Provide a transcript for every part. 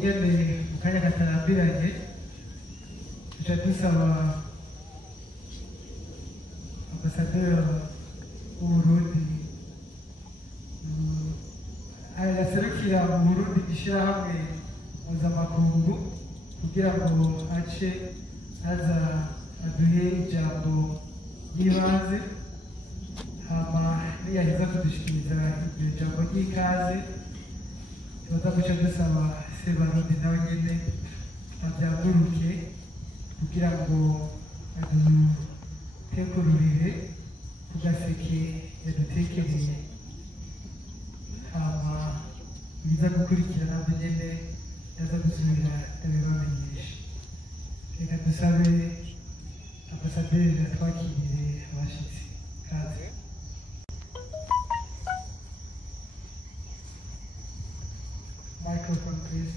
nyene mu kanya katarambiranye tuca dusaba ambasaderi w'Uburundi yaserukira mu Burundi ishirahamwe mpuzamakungu kugira ngo ace aza aduhe ijambo ry'ibanze, hama niyaheza kudushikiriza iryo jambo ry'ikaze tuza guca dusaba Sebarundi nawe nyene avyaguruke kugira ngo adutegurire ku gaseke yadutekereye, hama biza gukurikira navyo nyene yaza gusubira abibamenyesha. Reka dusabe ambasaderi atwakirire abashitsi. Kaze. Microphone, please.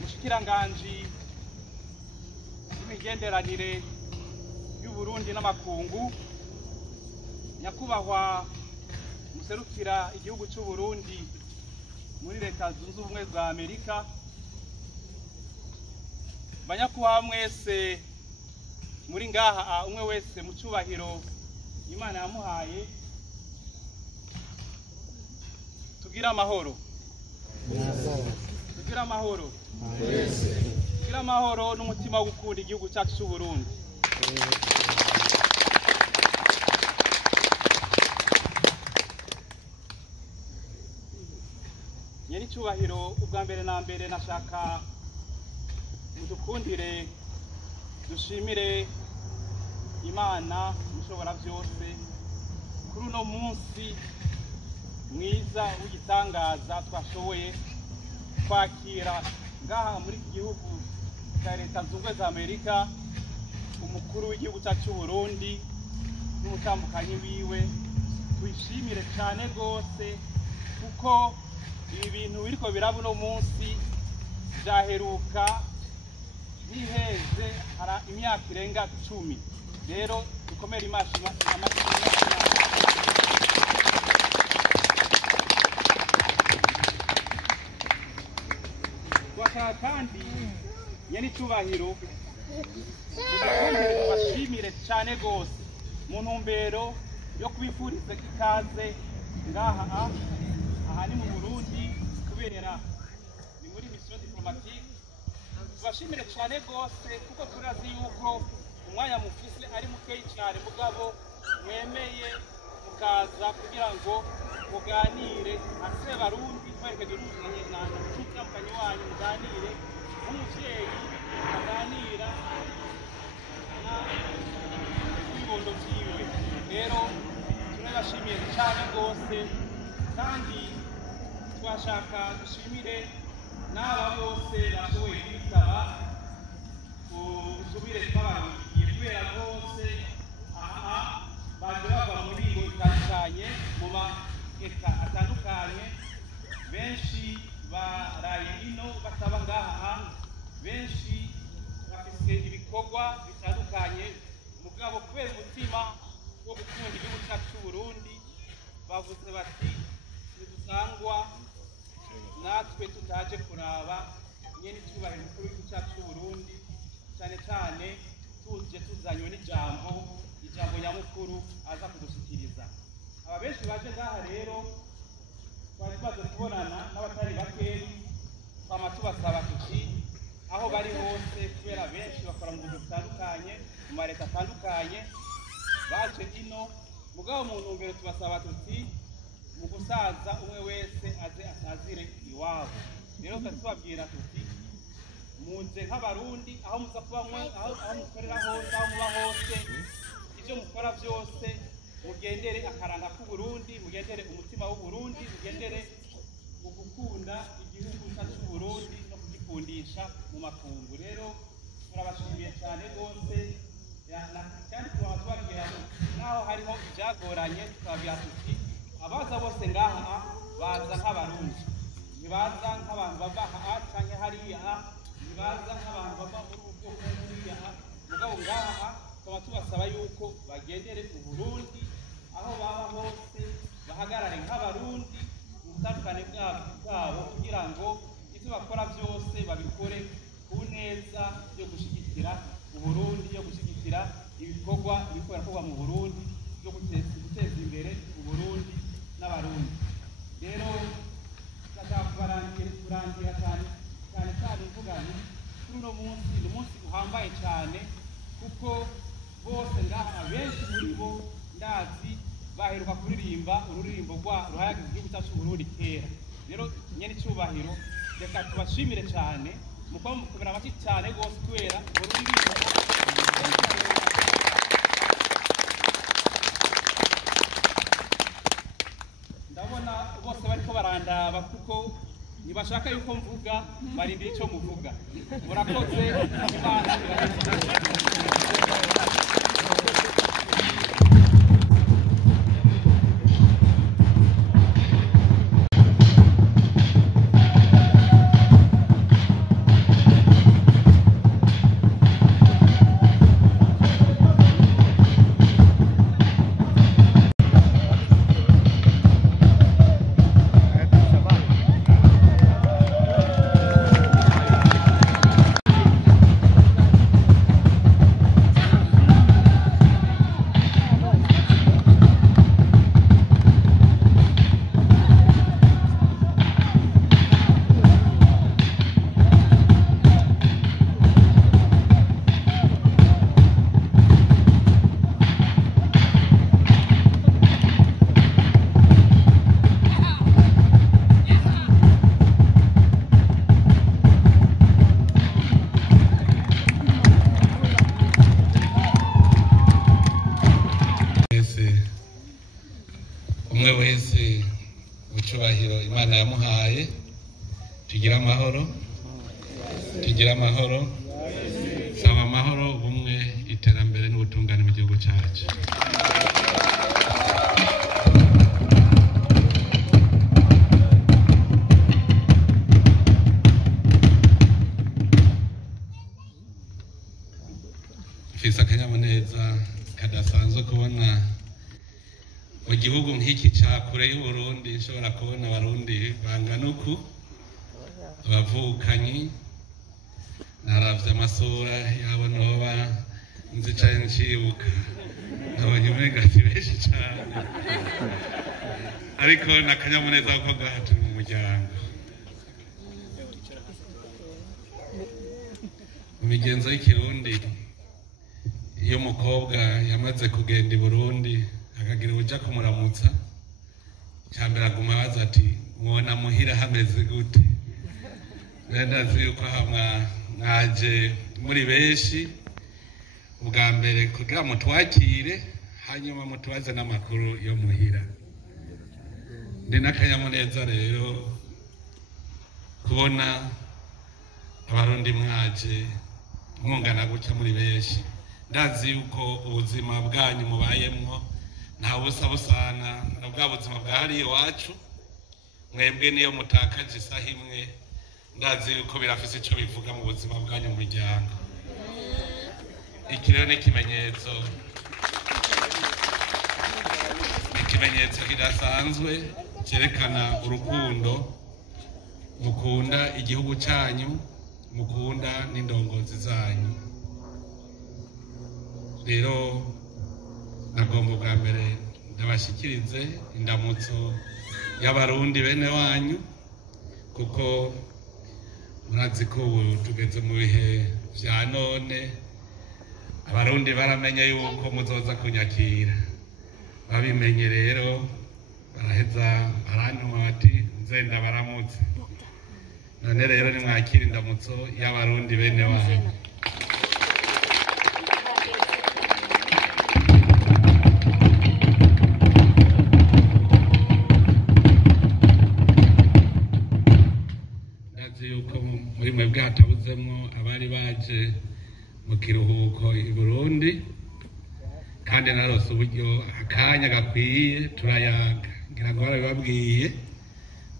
Mushikiranganji w'imigenderanire y'Uburundi n'amakungu, nyakubahwa muserukira igihugu cy'u Burundi muri Leta Zunze Ubumwe za Amerika, banyakubahwa mwese muri ngaha, umwe wese mu cyubahiro Imana yamuhaye, tugira amahoro. Tugira amahoro. Tugira amahoro n'umutima wo gukunda igihugu cyacu cy'u Burundi. Nyeri cyubahiro, ubwa mbere na mbere nashaka mudukundire dushimire Imana mushobora byose kuri uno munsi mwiza w'igitangaza twashoboye kwakira ngaha muri iki gihugu cya Leta Zunze Ubumwe za Amerika umukuru w'igihugu cyacu cy'u Burundi n'umutambukanyi wiwe. Twishimire cyane rwose kuko ibi bintu biriko biraba uno munsi byaheruka biheze hara imyaka irenga 10. Rero dukomere imashi twashaka kandi nyene icubahiro tubashimire cyane rwose mu ntumbero yo kubifuriza ikaze ngaha aha ni mu Burundi kubera ni muri mission diplomatique. Tubashimire cyane rwose kuko turazi yuko umwanya mufise ari mukeyi cyane, mugabo mwemeye mukaza kugira ngo muganire Sebarundi twerekeje n'umutambukanyi wanyu, muganire nk'umuvyeyi aganira n'ibibondo vyiwe. Rero turabashimiye cyane rwose, kandi twashaka dushimire n'aba bose bashoboye kwitaba ubusubire twabarugiye kubera rwose aha baje bava mu bigo bitandukanye mu maeka atandukanye. Benshi baraye ino bataba ngaha, benshi bafise ibikorwa bitandukanye, mugabo kubera umutima wo gukunda igihugu cyacu cy'u Burundi bavuze bati ntidusangwa natwe tutaje kuraba nyene icyubahiro mukuru w'igihugu cyacu cy'u Burundi, cyane cyane tuje tuzanywe n'ijambo nyamukuru aza kudushikiriza. Aba benshi baje ngaha rero twari tumaze kubonana n'abatari bakeyi, twama tubasaba tuti aho bari hose, kubera benshi bakora mu bintu bitandukanye mu mareta atandukanye, baje ino mugabo mu ntumbero tubasaba tuti mu gusaza umwe wese aze asazire iwabo. rero tubabwira tuti munze nk'abarundi aho muza kuba aho mukorera hose aho muba hose ibyo mukora byose mugendere akaranga k'Uburundi mugendere umutima w'Uburundi mugendere ugukunda igihugu cyacu Burundi no kugikundisha mu makungu rero turabashimiye cyane rwose kandi tubabwira naho hariho ibyagoranye twabwira tuti abaza bose ngaha baza nk'abarundi ntibaza nk'abantu bava aha cyangwa hariya ntibaza nk'abantu bava muri ubu bwoko hariya mugabo ngaha tukaba tubasaba yuko bagendere Uburundi aho baba hose bahagarare nk'abarundi mu butandukane bwabo kugira ngo ibyo bakora byose babikore ku neza yo gushyigikira Uburundi yo gushyigikira ibikorwa bikorwa mu Burundi yo guteza imbere Uburundi n'abarundi rero kurangira cyane mvuga ni kuri uno munsi ni umunsi uhambaye cyane kuko bose ngaha benshi muri bo ndazi baheruka kuririmba ururirimbo ruhayagiza igihugu cyacu Burundi kera rero nyene cyubahiro reka tubashimire cyane mukuba mukomera amashyi cyane rwose kubera ururirimbo ndabona bose bariko barandaba kuko ntibashaka yuko mvuga barindira icyo muvuga murakoze Imana wese ucubahiro Imana yamuhaye tugira amahoro saba amahoro ubumwe iterambere n'ubutungane mu gihugu cyacu mfise akanyamuneza kadasanzwe kubona mu gihugu nk'iki cakure y'Uburundi nshobora kubona abarundi bangana uku abavukanyi naravye amasura yabo noba nzicaye ncibuka nabonye umenga si benshi cane ariko n'akanyamuneza ko gahaturi mu muryango mu migenzo y'ikirundi iyo umukobwa yamaze kugenda i Burundi akagira uja kumuramutsa cyambere aguma baza ati mwona muhira hameze gute ndazi yuko mwaje muri benshi ubwa mbere kugira mutwakire hanyuma mutubaze n'amakuru yo muhira ndi n'akanyamuneza rero kubona abarundi mwaje mwungana gutya muri benshi ndazi yuko ubuzima bwanyu mubayemwo nta busa busana na bwa buzima bwahari iwacu mwebwe niyo mutakaje isaha imwe ndazi yuko birafise ico bivuga mu buzima bwanyu mu muryango iki rero ni ikimenyetso kidasanzwe cyerekana urukundo mukunda igihugu cyanyu mukunda n'indongozi zanyu rero nagomba bwa mbere ndabashikirize indamutso y'abarundi bene wanyu kuko murazi ko ubu tugeze mu bihe vya none abarundi baramenye yuko muzoza kunyakira babimenye rero baraheza barantuma bati nzenda baramutse none rero nimwakira indamutso y'abarundi bene wanyu. Ndazi yuko muri mwebwe hatabuzemwo abari baje mu kiruhuko i Burundi, kandi narose uburyo akanya gakwiye turayaga. Ngira ngo barabibabwiye,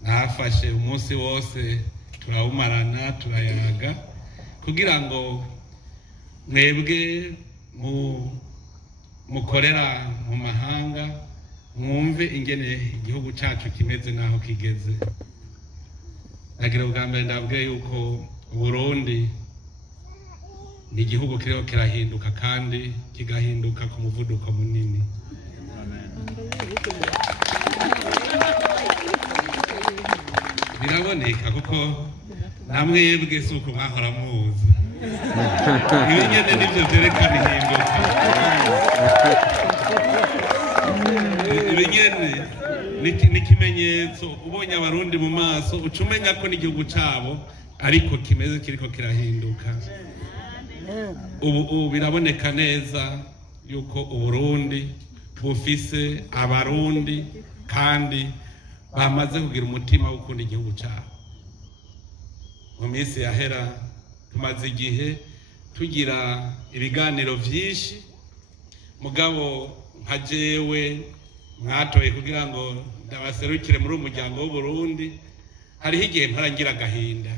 nafashe umunsi wose turawumarana turayaga kugira ngo mwebwe mukorera mu mahanga mwumve ingene igihugu cyacu kimeze naho kigeze. Nagira ubwa mbere ndabwiye yuko Burundi ni igihugu kiriho kirahinduka, kandi kigahinduka ku muvuduko munini. Biraboneka kuko namwebwe si uko mwahora muzi. Ibi nyene nivyo vyerekana ihinduka. Ibi nyene ni ikimenyetso ubonye abarundi mu maso uca umenya ko n'igihugu cabo ariko kimeze kiriko kirahinduka. Ubu biraboneka neza yuko Uburundi bufise abarundi kandi bamaze kugira umutima wo gukunda igihugu cyabo. Mu minsi yahera tumaze igihe tugira ibiganiro vyinshi, mugabo nka jewe mwatoye kugira ngo ndabaserukire muri umuryango w'Uburundi. Hariho igihe mparangira agahinda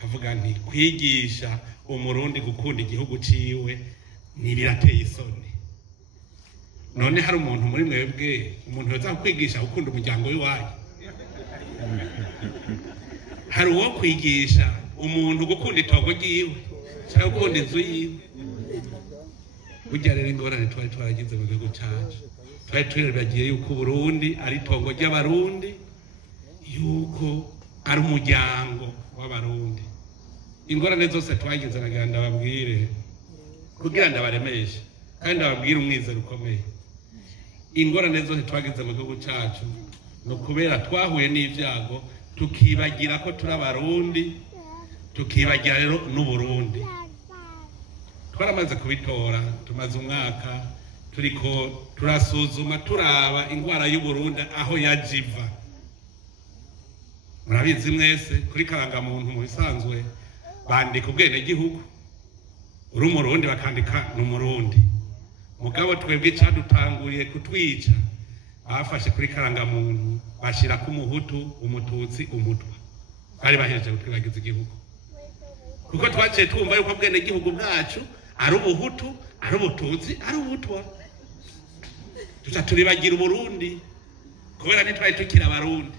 kavuga nti kwigisha umurundi gukunda igihugu ciwe nibirateye isoni. None hari umuntu muri mwebwe umuntu yoza kwigisha gukunda umuryango w'iwanyu? Hari uwo kwigisha umuntu gukunda itongo ryiwe cyangwa gukunda inzu yiwe? Burya rero ingorane twari twaragize mu gihugu cyacu, twari turibagiye yuko Burundi ari itongo ry'abarundi, yuko ari umuryango w'abarundi. Ingorane zose twagize nagira ndababwire kugira ndabaremeshe kandi ndababwire umwizero ukomeye. Ingorane zose twagize mu gihugu cyacu no kubera twahuye n'ivyago tukibagira ko turi abarundi, tukibagira rero n'Uburundi. Twaramaze kubitora, tumaze umwaka turiko turasuzuma turaba ingwara y'Uburundi aho yajiva. Murabizi mwese kuri karangamuntu mu bisanzwe bandika ubwene gihugu, uri umurundi bakandika n'umurundi. Mugabo twebwe cyadutanguriye kutwica, bafashe kuri karangamuntu bashira ku muhutu, umututsi, umutwa. Bari bahereje kutwibagiza igihugu, kuko twaciye twumva yuko bwene gihugu bwacu ari ubuhutu, ari ubututsi, ari ubutwa. Tuca turibagira Uburundi kubera ntitwari tukira abarundi.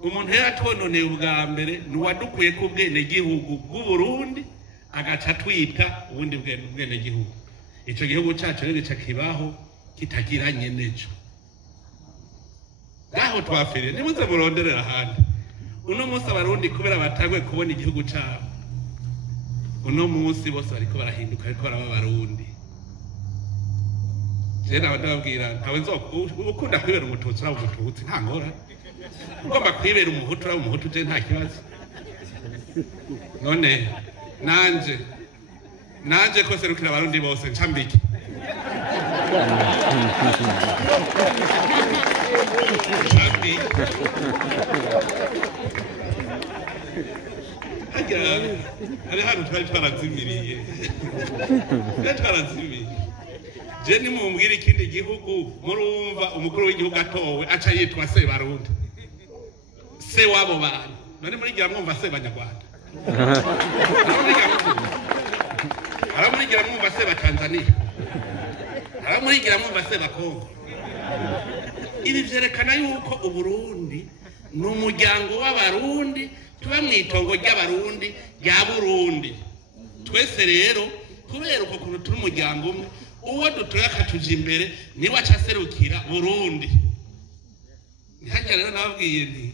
Umuntu rero atononeye ubwa mbere nuwadukuye ku bwene gihugu bw'Uburundi agaca twita ubundi bwene gihugu. Ico gihugu cyacu rero gica kibaho kitagira nyenejo. Gaho twafiriye nimuze muronderera ahandi. Uno munsi abarundi kubera batagwe kubona igihugu cyabo, uno munsi bose bariko barahinduka ariko baraba abarundi. Je ndababwira ntawe ukunda kwibera umututsi ura umututsi nta ngora, ugomba kwibera umuhutu ura umuhutu je nta kibazo. None nanje ko serukira abarundi bose ncambike. Hari hano twari twarazimiriye. Je nimumbwira ikindi gihugu murumva umukuru w'igihugu atowe aca yitwa Sebarundi, se wabo bantu. None murigira mwumva Sebanyarwanda? Aramurigira mwumva Sebatanzania? Aramurigira mwumva Sebakongo? Ibi vyerekana yuko Uburundi ni umuryango w'abarundi, tuba mw'itongo ry'abarundi rya Burundi. Twese rero kubera uko kuntu turi umuryango umwe, uwo dutoye akatuja imbere niwe aca aserukira Burundi. Ntihajya rero nababwiye nti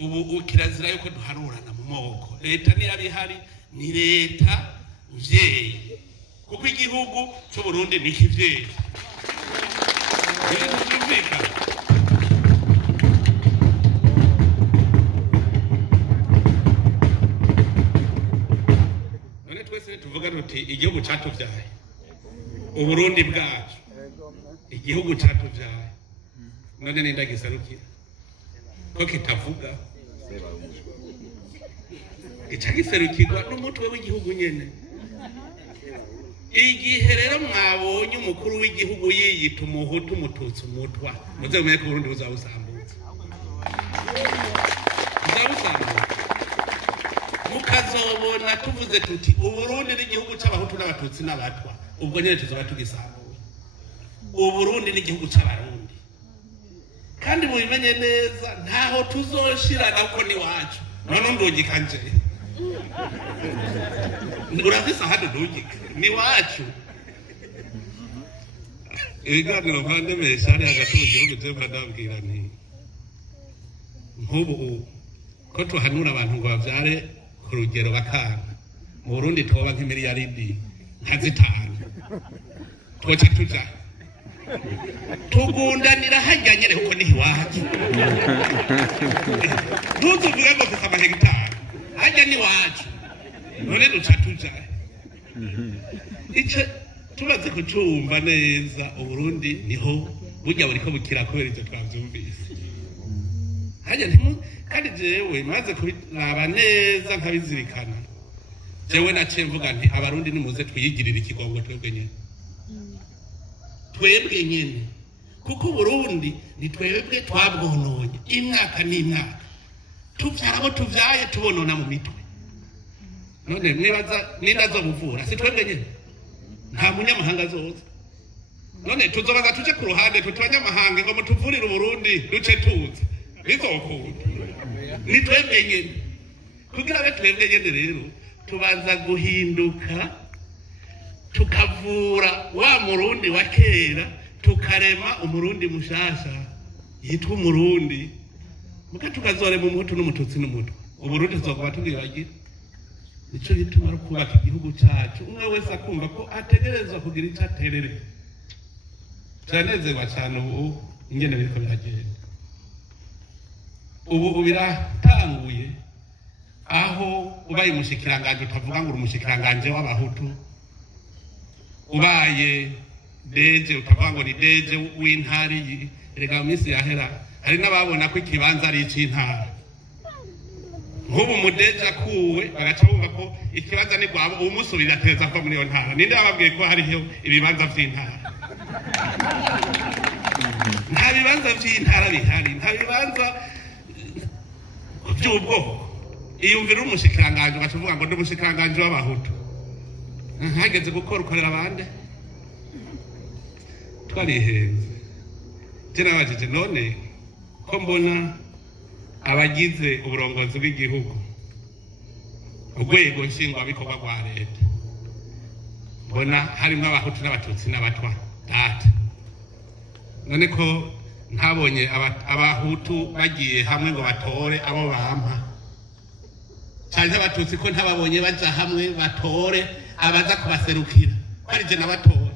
ubu kirazira yuko duharurana mu moko. Leta niyo abihari ni leta mvyeyi, kuko igihugu c'Uburundi ni kivyeyi. tuvuga tuti igihugu catuvyaye uburundi bwacu igihugu catuvyaye none ninda gisarukira ko kitavuga ica giserukirwa n'umutwe w'igihugu nyene igihe rero mwabonye umukuru w'igihugu yiyita umuhutu umututsi umutwa muze mumenye ko Burundi buzabusambutse mukazobona tuvuze tuti uburundi n'igihugu c'abahutu n'abatutsi n'abatwa ubwo nyene tuzoba tugisambura uburundi n'igihugu c'abarundi kandi mubimenye neza ntaho tuzoshirana uko ni wacu none ndungika nje urafise ahandi ndungika ni wacu ibiganiro mpande mesha ari hagati mu gihugu cy'u ndabwira nti nk'ubu ko tuhanura abantu ngo bavyare ku rugero bakanga mu Burundi twoba nk'imiliyaridi nka 5 twoca tuja tugundanira hajyanye rero ko ni iwacu ntuzuvuge ngo mfite amahegitari hajya ni iwacu none duca tuja ico tubaze kucumva neza Uburundi niho burya buriko bukira kubera ivyo twavyumvise hajya kandi jewe maze kubiraba neza nkabizirikana jewe naciye mvuga nti abarundi nimuze twiyigirira ikigongo twebwe nyene kuko Burundi ni twebwe twabwononye imyaka n'imyaka tuvyara abo tuvyaye tubonona mu mitwe none mwibaza nindazo buvura si twebwe nyene nta munyamahanga azoza none tuzobaza tuje ku ruhande tutubanyamahanga ngo mutuvurire Burundi duce tuze bizokunda ni twebwe nyene kugira ngo twebwe nyene rero tubanza guhinduka tukavura wa murundi wa kera tukarema umurundi mushasha yitwa umurundi muka tukazorema umuhutu n'umututsi n'umutwa uburundi tuzokuba tugibagira nico gituma kubaka igihugu cyacu umwe wese akumva ko ategerezwa kugira icyo aterere byanezerwa cyane ubu ingene biriko biragenda ubu biratanguye aho ubaye umushikiranganje utavuga ngo umushikiranganje w'abahutu ubaye deje utavuga ngo ni deje w'intari rega misi yahera hari n'ababona ko ikibanza ari ic'intara nk'ubu mudeje akuwe bagaca bumva ko ikibanza ni gwabo umusubira teza ko muri yo ntara ninde yababwiye ko hariho ibibanza vy'intara nta bibanza vy'intara bihari nta bibanza by'ubwoko iyumvira umushikiranganje ugacuvuga ngo ndi umushikiranganje w'abahutu hageze gukora ukorera abandi twarihenze tena bajije none ko mbona abagize uburongozi bw'igihugu urwego nshingwabikorwa rwa leta mbona harimo abahutu n'abatutsi n'abatwa data none ko ntabonye abahutu bagiye hamwe ngo batore abo bampa cyane abatutsi ko ntababonye baja hamwe batore abaza kubaserukira ari je nabatore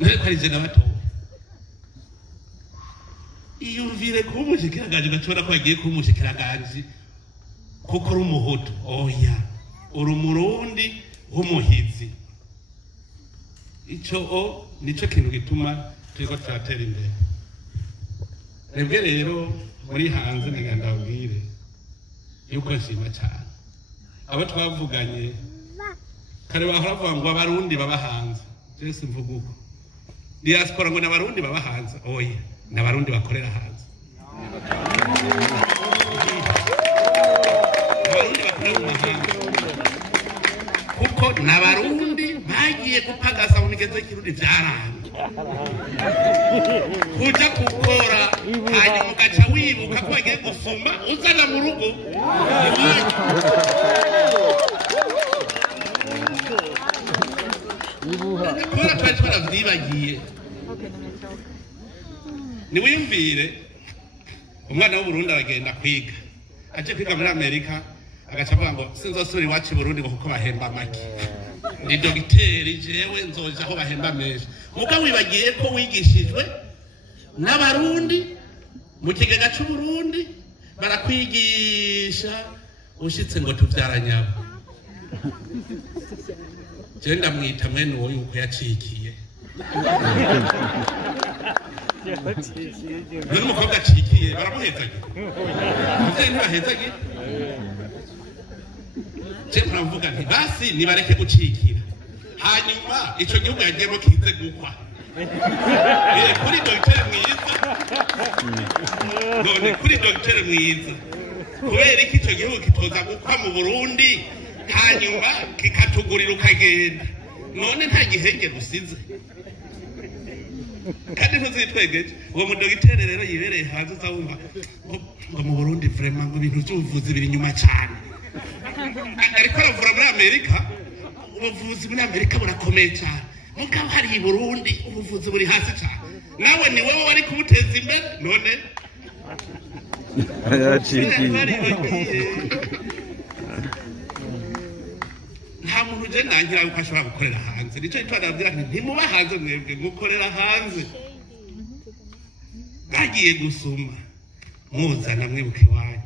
nari ko ari je nabatore iyumvire ko umushikiranganje gacora ko agiye ku umushikiranganje kuko uri umuhutu oya uri umurundi w'umuhizi ico nico kintu gituma turiko turatera imbere rebwe rero muri hanze ndabwire yuko nshima cyane abo twavuganye kare bahora bavuga ngo abarundi baba hanze Jesse mvuga uko diaspora ngo n'abarundi baba hanze oya n'abarundi bakorera hanze abarundi bakorera mu mahanga kuko n'abarundi bagiye gupagasa mu migeze y'ikirundi vyaranga kuja gukora hanyuma ugaca wibuka ko bagiye gufuma uzana mu rugo kubera twari twaravyibagiye niwiyumvire umwana w'uburundi aragenda kwiga aje kwiga muri Amerika agaca avuga ngo sinzosubira iwacu i Burundi kuko bahemba make ni dogiteri jewe nzoja aho bahemba menshi muga wibagiye ko wigishijwe n'abarundi mu kigega c'Uburundi barakwigisha ushitse ngo tuvyaranyabo je ndamwita mwene uwo yuko yacikiye none umukobwa acikiye baramuhezagira umuvyeyi ntibahezagira je muravuga nti basi nibareke gucikira hanyuma ico gihugu yagiyemo kize gukwa kuri dogiteri mwiza none kuri dogiteri mwiza kubera iki ico gihugu kitoza gukwa mu Burundi hanyuma kikatugurira ukagenda none nta gihenge gusize kandi ntuzitwegeje uwo mudogiteri rero yibereye hanze uzabumva ngo mu Burundi vraiment ngo ibintu by'ubuvuzi biri inyuma cyane ariko aravura muri Amerika ubuvuzi muri Amerika burakomeye cyane mugabo hari i Burundi ubuvuzi buri hasi cyane nawe ni wowe wari kubuteza imbere none nta muntu je nangira uko ashobora gukorera hanze nico itwara abwira nti ntimuba hanze mwebwe gukorera hanze bagiye gusuma muzana mwibuke wanyu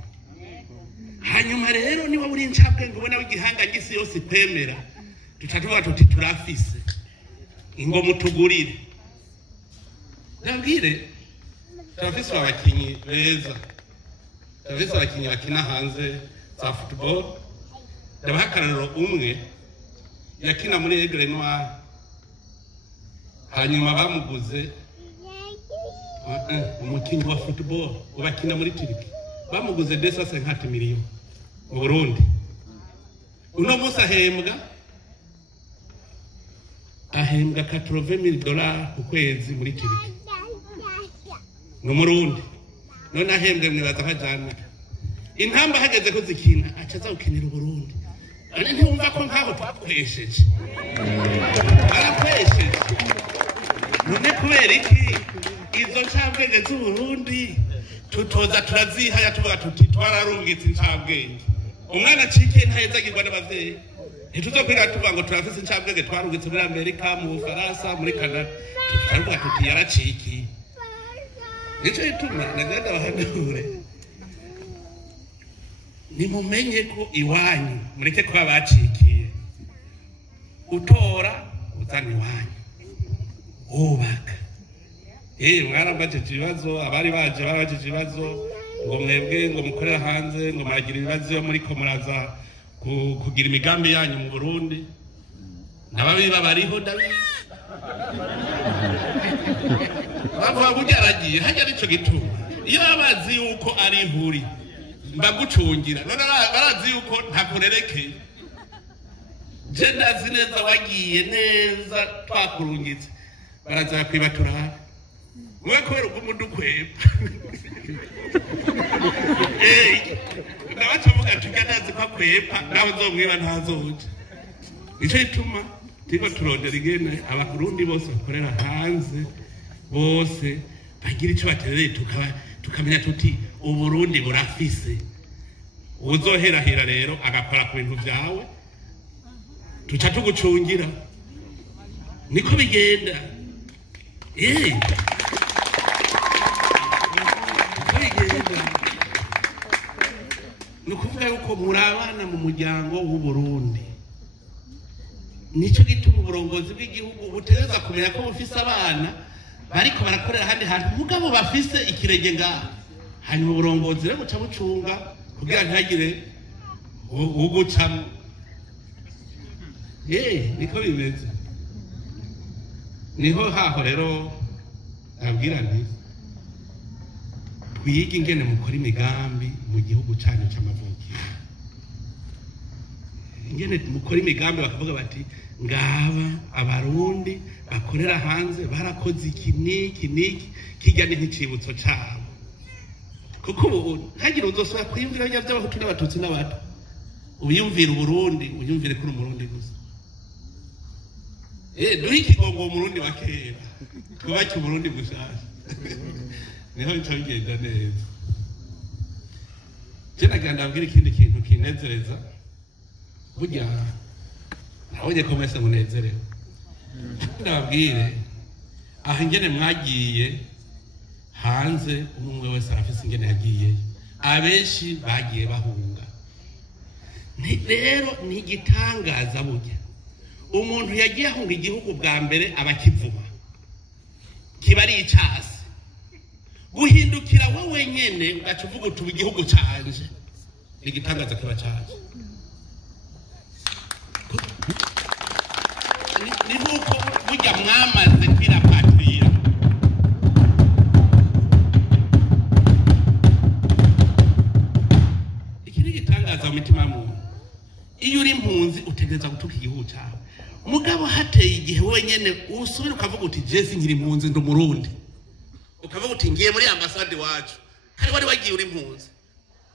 hanyuma rero niba uri incabwe ngo ubona w'igihanga ngisi yose itemera duca tuvuga tuti turafise ngo mutugurire nabwire turafise abakinyi beza turafise abakinyi bakina hanze za football ndabaha akarorero umwe yakina muri Aigle Noir hanyuma bamuguze umukinyi wa football ubakina muri Turiki bamuguze 250 miliyoni mu Burundi uno musa ahembwa $80,000 ku kwezi muri Turiki no Burundi none ahembwe mwibaza nkajana intamba hageze ko zikina acaza gukinira Burundi ane ntumva ko nkaho twakwesheje arakwesheje none kubera iki izo ncabwenge z'Uburundi tutoza turazihaya tuvuga tuti twararungitse incabwenge umwana acikiye ntahezagirwa n'abavyeyi ntituzokwiga tuvuga ngo turafise incabwenge twarungitse muri Amerika mu Bufaransa muri Canada tutavuga tuti yaracikiye nico ituma nagenda bahanure nimumenye ko iwanyu mureke ko abacikiye utora uzana iwanyu ubaka mwarambaje ibibazo abari baje babaje ibibazo ngo mwebwe ngo mukorera hanze ngo muragira ibibazo muri ko muraza kugira imigambi yanyu mu Burundi nababiba bariho ndabizi bavuga bugaragiye hajya nico gituma iyo abazi yuko ari impuri mbagucungira none barazi yuko ntakurerekeye je ndazi neza wagiye neza twakurungitse baraza kwibatura mwe kwera umudukweba nabacavuga tugandazi kwa kwepa nawe uzomwiba ntazoja nico ituma tiko turondera igene abarundi bose bakorera hanze bose bagira ico baterereye tukamenya tuti Uburundi burafise uzoherahera rero agakora ku bintu byawe tuca tugucungira niko bigenda nukuvuga yuko murabana mu muryango w'Uburundi nico gituma uburongozi bw'igihugu butereza kumenya ko bufise abana bariko barakorera handi hantu mugabo bafise ikirenge ngaha hanyuma uburongozi rero buca bucunga kugira ntihagire ugucamo niko bimeze niho haho rero abwira nti twige ingene mukora imigambi mu gihugu cyanyu c'amavukiro ingene mukora imigambi bakavuga bati ngaba abarundi bakorera hanze barakoze iki niki kijya nk'icibutso cabo kuko ubu ntagira uzosubira kwiyumvira by'abahutu n'abatutsi n'abato ubiyumvira Uburundi uyumvire kuri umurundi gusa duhe ikigongo umurundi wa kera twubake Uburundi gushasha niho nico bigenda neza je nagira ndabwira ikindi kintu kinezereza burya nabonye ko mwese munezerewe ndababwire aho ingene mwagiye hanze umwe wese arafise ingene yagiye abenshi bagiye bahunga rero ni igitangaza burya umuntu yagiye ahunga igihugu bwa mbere abakivuma kiba ari icasi guhindukira wowe nyene ugaca uvuga uti igihugu canje ni igitangaza kiba canje ni nk'uko burya mwamaze kwirapatrira iki ni igitangaza mu mitima y'umuntu iyo uri impunzi utegereza gutuka igihugu cyawe mugabo hateye igihe wenyene usubira ukavuga uti jesi nkiri impunzi ndi umurundi ukavuga uti ngiye muri ambasade wacu kandi wari wagiye uri impunzi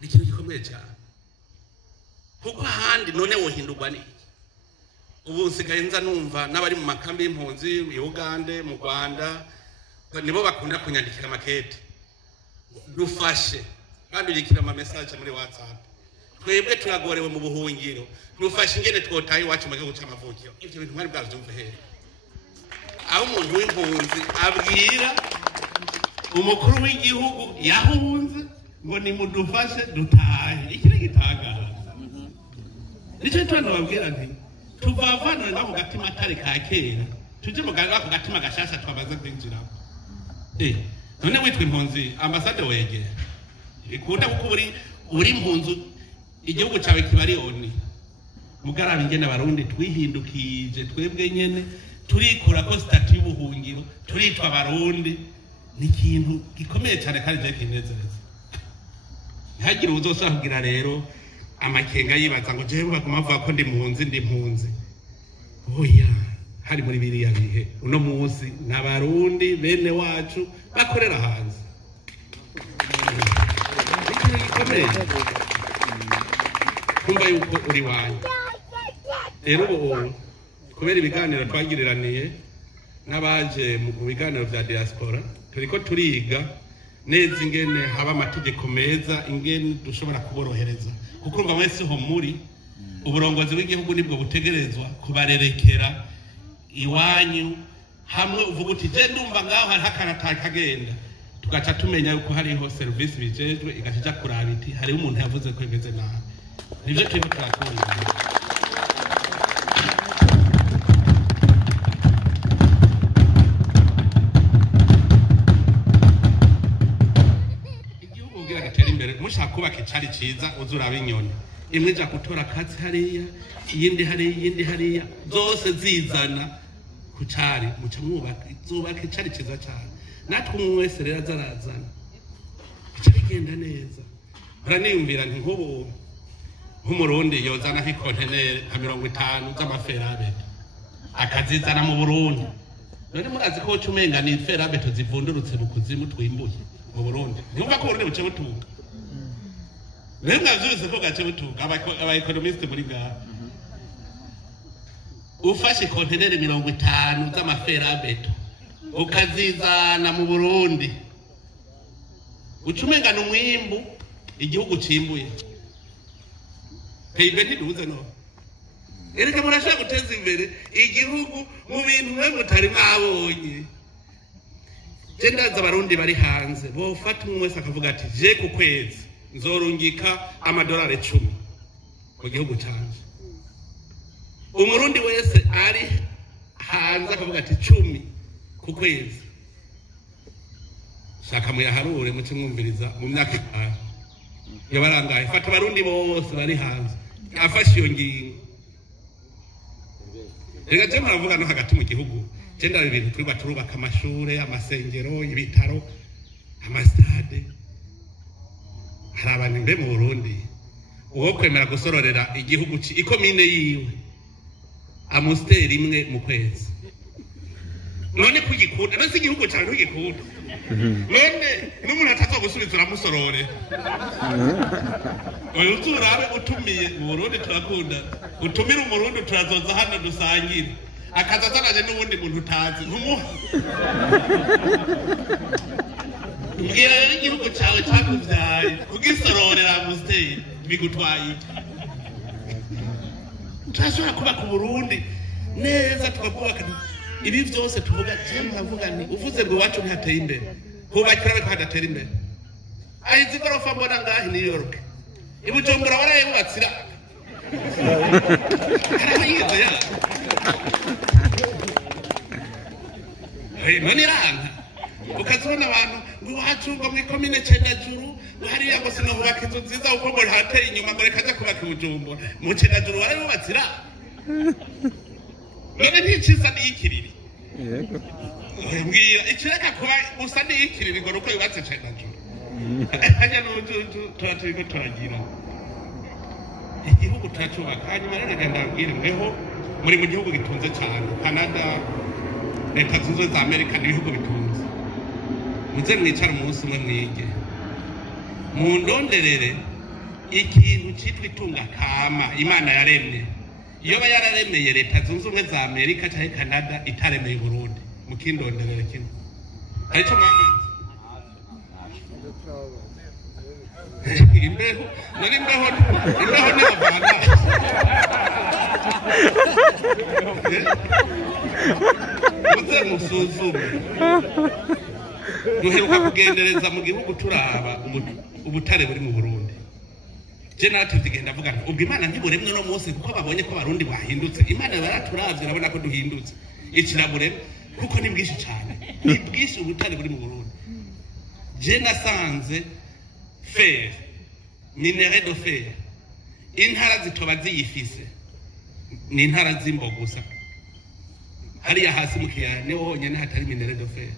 ni ikintu gikomeye cyane kuko ahandi none wohindurwa n'iki ubu nsigaye nza numva n'abari mu makambi y'impunzi mu Uganda mu Rwanda nibo bakunda kunyandikira makete dufashe kandi uyikira ama message muri WhatsApp twebwe turagorewe mu buhungiro dufashe ingene twotaye iwacu mu gihugu cy'amavukiro ivyo bintu mwari bwavyumve here aho umuntu w'impunzi abwira umukuru w'igihugu yahunze ngo nimudufashe dutahe iki ni gitangaza nicyo twano babwira nti tuvavana ngaho gatima atari ka kera tuje mu gaga ku gatima gashasha twabaze kwinjira none witwa impunzi ambasade wegera ikunda kuko uri impunzi igihugu cyawe kiba ari oni mugarabe ingene abarundi twihindukije twebwe nyene turikura ko stati y'ubuhungiro turitwa abarundi ni ikintu gikomeye cyane kandi je kinezereza ntihagire uzosaba kugira rero amakenga yibaza ngo jewe baguma bavuga ko ndi impunzi oya hari muri biriya bihe uno munsi n'abarundi bene wacu bakorera hanze ikintu gikomeye kumva yuko uri wanyu rero ubu kubera ibiganiro twagiriraniye n'abaje mu biganiro vya diaspora turiko turiga neza ingene haba amategeko meza ingene dushobora kuborohereza kuko urumva wese ho muri uburongozi bw'igihugu nibwo butegerezwa kubarerekera iwanyu hamwe uvuga uti je ndumva ngaho hari hakanata kagenda tugaca tumenya yuko hariho service bijejwe igaca kuraba iti hari umuntu yavuze ko imeze nabi nivyo turiko turakora mushaka kubaka icari ciza uzuraba inyoni imwe ja gutora katsi hariya iyindi hariya zose zizana ku cari muca mwubaka zubaka icari ciza cyane natwe umwe wese rero azarazana ica bigenda neza uraniyumvira nti nk'ubu nk'umurundi yozana nk'ikonteneri nka 50 z'amaferabeto akazizana mu Burundi none murazi ko umenga ni ferabeto zivundurutse mu kuzimu twimbuye mu Burundi nyumva ko Burundi buce butunga rero mwavyuze ko gace butunga aba economiste muri ngaha ufashe konteneri 50 z'amaferabeto ukazizana mu Burundi ucumenga n'umwimbu igihugu cimbuye peibe ntiduze no erega murashaka guteza imbere igihugu mu bintu mwe mutari mwabonye je ndaza abarundi bari hanze bofata umwe wese akavuga ati je ku kwezi nzorungika amadolari 10 mu gihugu canje umurundi wese ari hanze akavuga ati 10 ku kwezi shaka muyaharure muce mwumviriza mu myaka 5 yabarangaye fata abarundi bose bari hanze afashe iyo ngingo rega je muravuga no hagati mu gihugu genda ibintu turi baturubaka amashure amasengero ibitaro amastade hari abantu mbe mu Burundi uwo kwemera gusororera igihugu ikomine yiwe amusteri imwe mu kwezi none kugikunda nasi igihugu cyane ugikunda none n'umuntu atazogusubiza uramusorore oyo turabe utumiye mu Burundi turakunda utumira umurundi turazoza hano dusangire akazazanaje n'ubundi muntu utazi ngira rero igihugu cyawe cyakuvyaye kugisororera amusteri bigutwaye turashobora kubaka Burundi neza tukabubaka ibi byose tuvuga cyane havuga ni uvuze ngo wacu ntateye imbere kubakira be hadatera imbere ayizi gorofa mbona ngahi New York ibujumbura waraye bubatsira arayize ya none iranga ukazibona abantu ngo iwacu ngo mw'ikomine Cendajuru ngo hariya ngo sinubaka inzu nziza kuko ngo hateye inyuma ngo reka aja kubaka i Bujumbura mu Cendajuru barabubatsira none nticisa n'iyikiriri mbwira ikireka kuba usa n'iyikiriri ngo nuko yubatse Cendajuru hanya n'ututu turiko turagira igihugu turacubaka hanyuma rero ngenda mbwire mweho muri mu gihugu gitunze cyane Canada Leta Zunze Ubumwe za Amerika n'ibihugu bitunze muze mwicara umunsi umwe mwige mundonderere ikintu cyitwa itunga kama Imana yaremye iyo yararemeye Leta Zunze Ubumwe za Amerika cyangwa Canada itaremeye Burundi mukindonderere kimwe aricyo mwaminze imbeho nari imbeho n'abana muze musuzume duheruka kugendereza mu gihugu turaba ubutare buri mu Burundi je natwe zigenda vuga ubwo Imana ntiburemwe no munsi kuko babonye ko abarundi bahindutse Imana baraturavye urabona ko duhindutse ikiraburemwe kuko ni bwinshi cyane ni bwinshi ubutare buri mu Burundi je nasanze fer minerai de fer intara zitoba ziyifise ni intara z'imbo gusa hariya hasi mu kiyaya niho honyine hatari minerai de fer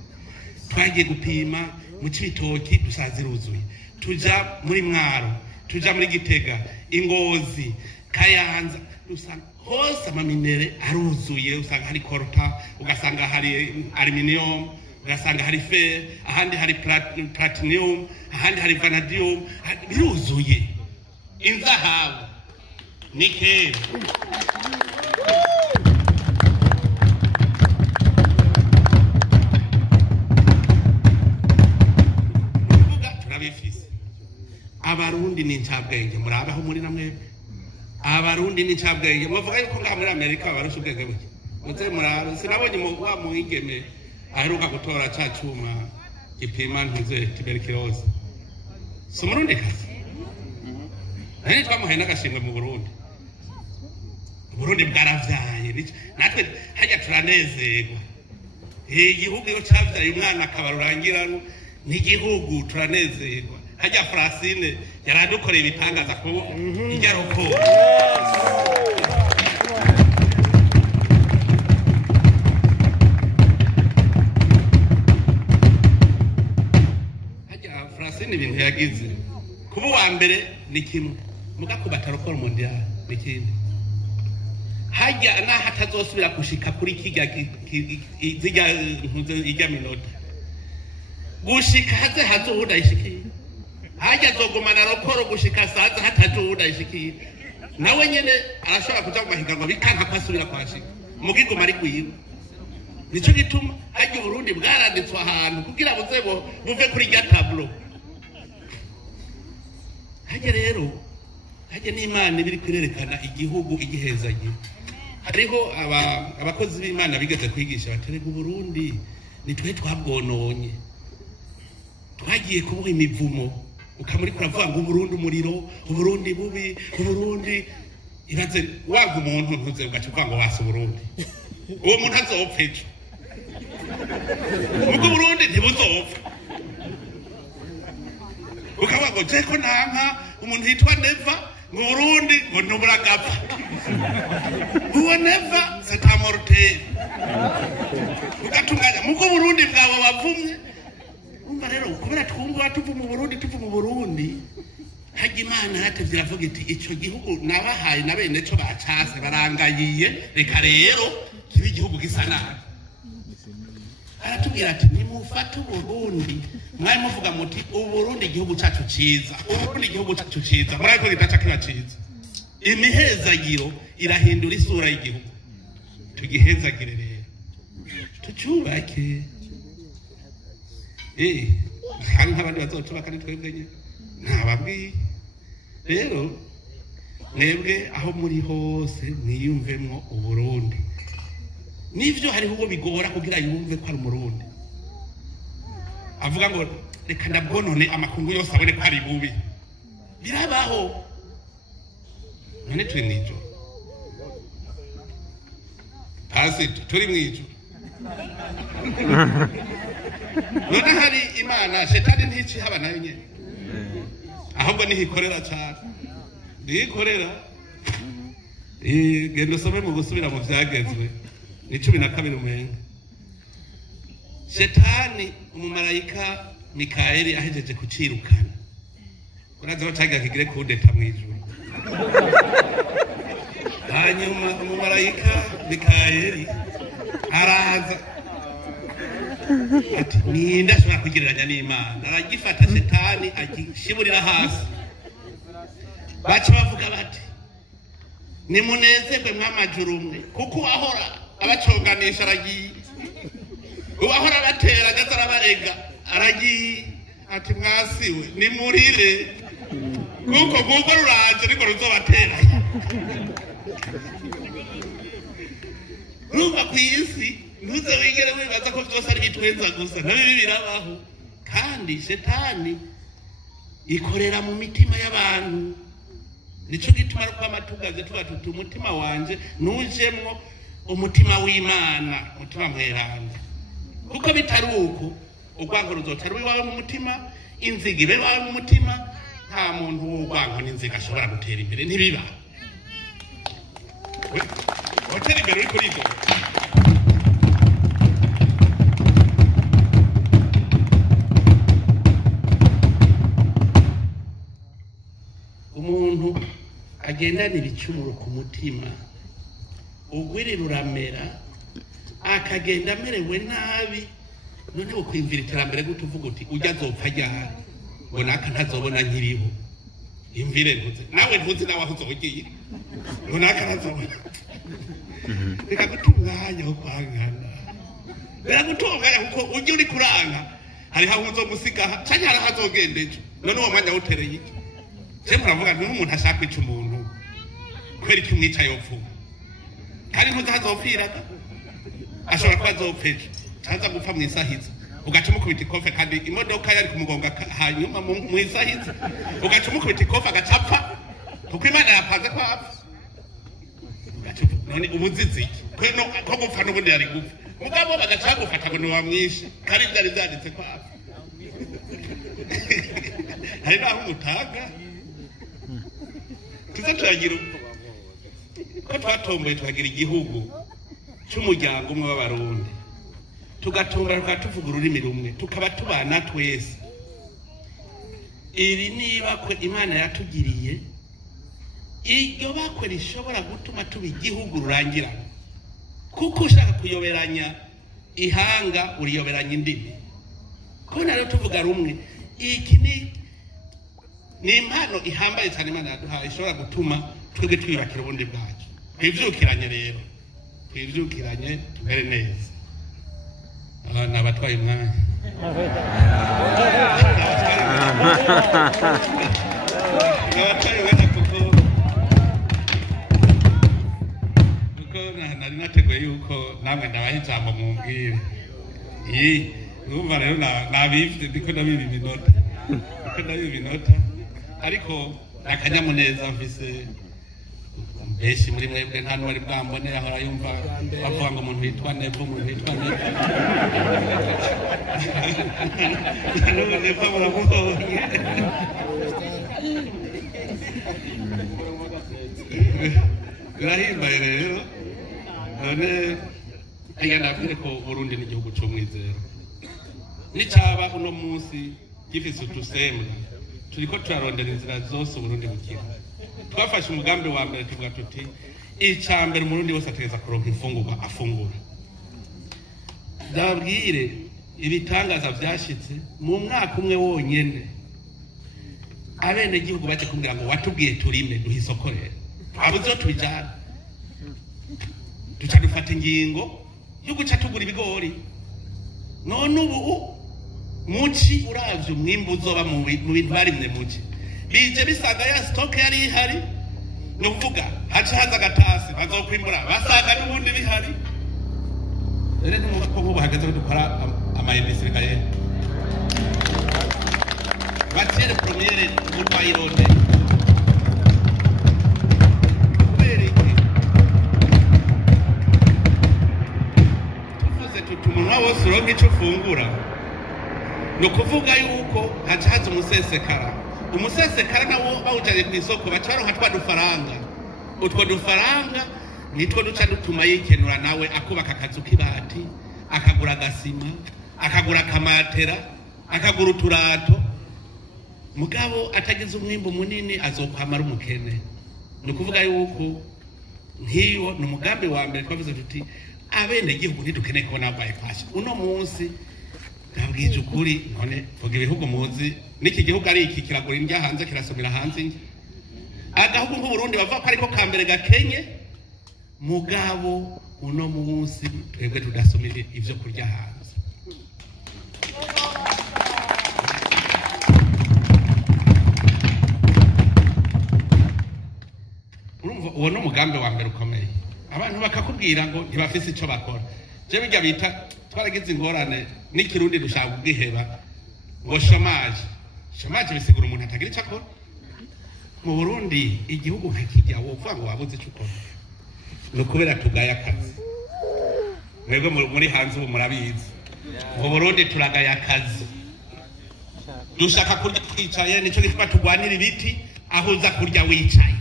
twagiye gupima mu Cibitoki dusaziruzuye tuja muri Mwaro tuja muri Gitega Ingozi Kayanza usanga hose amaminere aruzuye usanga hari coltan ugasanga hari aluminium ugasanga hari fer ahandi hari platinum ahandi hari vanadium biruzuye inzahabu nickel turabifise abarundi ni ncabwenge murabaho muri namwe abarundi ni ncabwenge muvuga yuko ngaha muri Amerika barusha ubwenge buke muze murabe sinabonye wa muhigeme aheruka gutora ca cuma gipima ntuze tuberculose si umurundi kazi nari twamuhaye n'agashimwe mu Burundi Burundi bwaravyaye natwe hajya turanezerwa igihugu iyo cavyaye umwana akabarurangirano n'igihugu turanezerwa hajya Francine yaradukoreye ibitangaza ko ijya roko hajya Francine ibintu yagize kuba wa mbere ni kimwe muga kubata roko mondial ni kindi hajya naho atazosubira gushika kuri kijya ijya minota gushika hazohuda ishikiye hajya zogumana rokoro gushika saza hatajuhuda ishikiye nawe nyene arashobora kuja mu mahiganwa bikanka kwasubira kwashika mugigoma ari kwiwe nico gituma hajya Burundi bwaranditswe ahantu kugira buzebo buve kuri rya tablo hajya rero hajya n'Imana ibiri kwirerekana igihugu igihezagiye hariho abakozi b'Imana bigeze kwigisha baterega Burundi nitwe twabwononye twagiye kubuha imivumo ukamuri kuravuga ngo Burundi umuriro Burundi bubi Burundi iraze waga umuntu ntuze ugacuka ngo wase Burundi uwo muntu azopfa ejo ubwo Burundi ntibuzopfa ukavuga ngo jeko nanka umuntu yitwa Neva ngo Burundi ngo ntumuragapfa uwo Neva c'est un mortel ugatunganya muko Burundi bwawe bavumye umva rero kubera twumva tuvu mu Burundi hajya Imana hatevye iravuga iti ico gihugu nabahaye na bene cyo bacase barangayiye reka rero kibi igihugu gisa nabi aratubwira ati nimufate Burundi mwaye muvuga muti Burundi igihugu cyacu ciza Burundi igihugu cyacu ciza muraye ko gitaca kiba ciza imihezagiro irahindura isura y'igihugu tugihezagire rero tucubake hari nk'abandi bazocubaka nitwebwe nye ntababwiye rero mwebwe aho muri hose mwiyumvemwo Uburundi nivyo hariho uwo bigora kugira yumve ko ari umurundi avuga ngo reka ndabwonone amakungu yose abone ko ari bubi birabaho none turi mw'ijoro pasito turi mw'ijoro none hari imana shetani nticiha nayo nyene ahubwo nihikorera cyane nihikorera genda usome mu gusubira mu vyagezwe ni 12 umenga shetani umumarayika Mikaeli ahejeje kucirukana uraza bacagira kigire kudeta mwijuru hanyuma umumarayika Mikaeli araza ati ninda ashobora kugereranya n'Imana aragifata shetani agishiburira hasi baca bavuga bati nimunezerwe mw'amajuru umwe kuko uwahora abaconganisha aragiye uwahora abatera agaza arabarega aragiye ati mwasiwe nimurire kuko gugo ruraje niko ruzobatera ruva kw'isi ntuze wigere wibaza ko byose ari bitwenza gusa nabibi birabaho kandi shetani ikorera mu mitima y'abantu nico gituma ko amatugaze tugatuta umutima wanje nujemwo umutima w'Imana umutima mweranda kuko bitari uko urwango ruzotari wiwawe mu mutima inziga ibe wawe mu mutima nta muntu w'urwango n'inziga ashobora gutera imbere ntibiba hoteli imbere uri kuri ibyo umuntu agendana ibicumuro ku mutima ugwiri ruramera akagenda amerewe nabi none ukwimvira iterambere gute uvuga uti ujya azopfa ryari ngo naka ntazobona nkiriho imvire ntuze nawe ntuzi nawe aho uzogiye ngo naka ntazobona reka gutunganya wo kwangana reka gutunganya kuko ujya uri kuranga hari aho uzomusiga canke hari aho azogendeje none uwo mwanya wutereye iki je muravuga nti umuntu ashaka kwica umuntu kwera iki umwica yopfuba kandi ntuzi azopfiraga ashobora kuba azopfeje canza gupfa mw'isahiza ugaca umukubita ikofe kandi imodoka yari kumugonga hanyuma mw'isahiza ugaca umukubita ikofe agacapfa kuko Imana yapanze ko apfa none ubuzizi ko gupfa n'ubundi yari gupfa mugabo bagaca gufata ngo niwamwishe kandi byari byanditse ko apfa hari naho umutaga tuza turagira ko twatomboye tukagira igihugu cy'umuryango umwe w'abarundi tugatunga tukatuvuga ururimi rumwe tukaba tubana twese iri niba ko Imana yatugiriye iryo bakwe rishobora gutuma tuba igihugu rurangira kuko ushaka kuyoberanya ihanga uriyoberanya indimi ko rero tuvuga rumwe iki ni impano ihambaye cyane Imana yaduhaye ishobora gutuma twebwe twiyubakira ubundi bwacu twivyukiranye rero twivyukiranye tumere neza nabatwaye umwanya kuko nari nateguye yuko namwe ndabaha ijambo mumbwire urumva rero nabivye ndiko ndabiba iminota ariko akanyamuneza mfise benshi muri mwebwe nta n'uwari bwambone ahora yumva bavuga ngo umuntu yitwa Nevo Nevo muramubonye birahimbaye rero none aya ndabwire ko Burundi ni igihugu c'umwizero nicaba uno munsi gifise utusembwa turiko turarondera inzira zose Burundi bukira twafashe umugambi wa mbere tuvuga tuti icambere umurundi wose ategeza kuronka imfungurwa afungura ndabwire ibitangaza vyashitse mu mwaka umwe wonyene abene gihugu baje kumbwira ngo watubwiye turime duha isoko rero abuzo tubijana duca dufata ingingo yo guca tugura ibigori none ubu muci uravye umwimbu uzoba mu bintu barimye muci bije bisaga ya stock yari ihari no kuvuga haca haza gatasi bazokwimbura basaga n'ubundi bihari rero n'umuko ngo bahagaze dukora amayemisi gaye batire premiere urwayironde uronka icyo ufungura ni ukuvuga yuko haca haza umusesekara nawo bawujyanye ku isoko baca baronka twa dufaranga. Utwo dufaranga nitwo duca dutuma yikenura nawe akubaka akazu k'ibati, akagura agasima, akagura akamatera, akagura uturato. Mugabo atagize umwimbo munini azokwamara umukene. Ni ukuvuga yuko nk'iyo ni umugambi wa mbere twavuze tuti abene igihugu ntidukeneye kubona bypass. Uno munsi ndabwije ukuri none vuga ibihugu muzi n'iki gihugu ari iki kiragura indya hanze kirasomera hanze ingi. Agahugu nk'u Burundi bavuga ko ariko kambere gakenye, mugabo uno munsi twebwe tudasomera ivyo kurya hanze. Uwo ni umugambi wa mbere ukomeye. Abantu bakakubwira ngo ntibafise icyo bakora. Je bijya bita twaragize ingorane n'ikirundi dushaka kubwiheba ngo chômage bisigura umuntu atagira icyo akora. Mu Burundi igihugu nkakijya wovuga ngo wabuze icyo ukora. No kubera tugaya akazi. Mwebwe muri hanze ubu murabizi. Mu Burundi turagaya akazi. Dushaka kurya twicaye nico gitwa tugwanira ibiti aho uza kurya wicaye.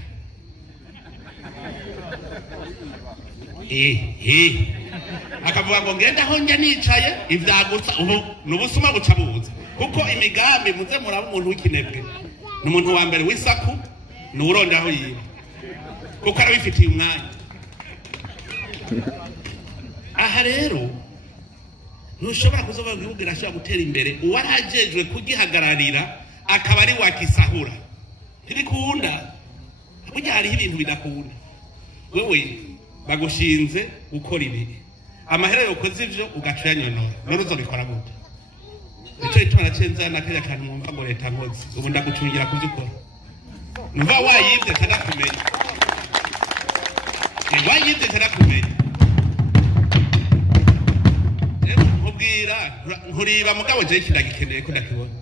Akavuga ngo ngenda aho njya nicaye ivyagutsa ubu nubusuma buca buza kuko imigambi muze muraba umuntu w'ikinebwe n'umuntu wa mbere w'isaku n'uronda aho yiba kuko arabifitiye umwanya. Aha rero ntushobora kuzoba igihugu irashobora gutera imbere uwarajejwe kugihagararira akaba ari wakisahura. Ntibikunda, burya hariho ibintu bidakunda. Wewe bagushinze gukora ibi amahera yokoze ivyo ugaca yanyonora none uzobikora gute? Nico itwara cenza nakaya kantu mwumva ngo leta nkoze ubu ndagucungira kuvyukora numva wayivye tadakumenya wayivye tadakumenya nkubwira nkuriba mugabo je kindagikeneye ko ndakibona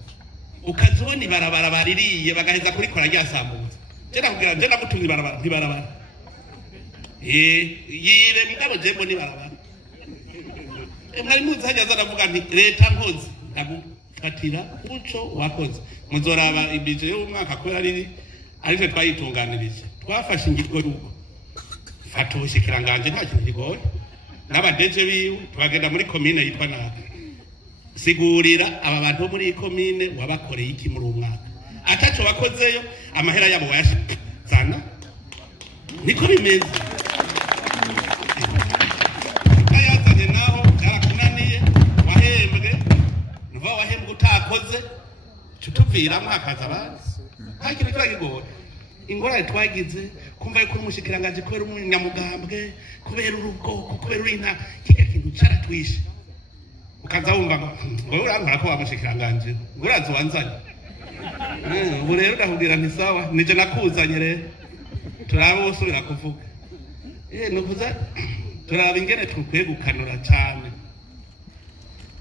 ukazibona ibarabara baririye bagaheza kurikora ryasambutse je nakubwira je nagutumye ibarabara ntibarabara yire mugabo je mbona ibarabara mwari muzi hajya zaravuga nti leta nkoze ndagufatira uco wakoze muzoraba ibije y'umwaka ko ari twayitunganirije twafashe ingirwa ruko fata ubushikiranganje nta kintu kigoye n'abadeje biwe twagenda muri commune yitwa Naka sigurira aba bantu bo muri commune wabakoreye iki muri umwaka ataco bakozeyo amahera yabo wayashana niko bimeze. Ayazanye naho yarakunaniye wahembwe nuva wahembwe utakoze tutuvira mwakaza abazi hakiri kiragigora ingorane twagize kumva yuko umushikiranganje kubera umunyamugambwe kubera urubwoko kubera urinta kiga kintu caratwishe ukaza wumva ngo urankora ko wamushikiranganje urazo wanzanye ubu rero ndakubwira nti sawa nije nakuzanye rero turaba usubira kuvuga nukuza turaba ingene tukwiye gukanura cyane.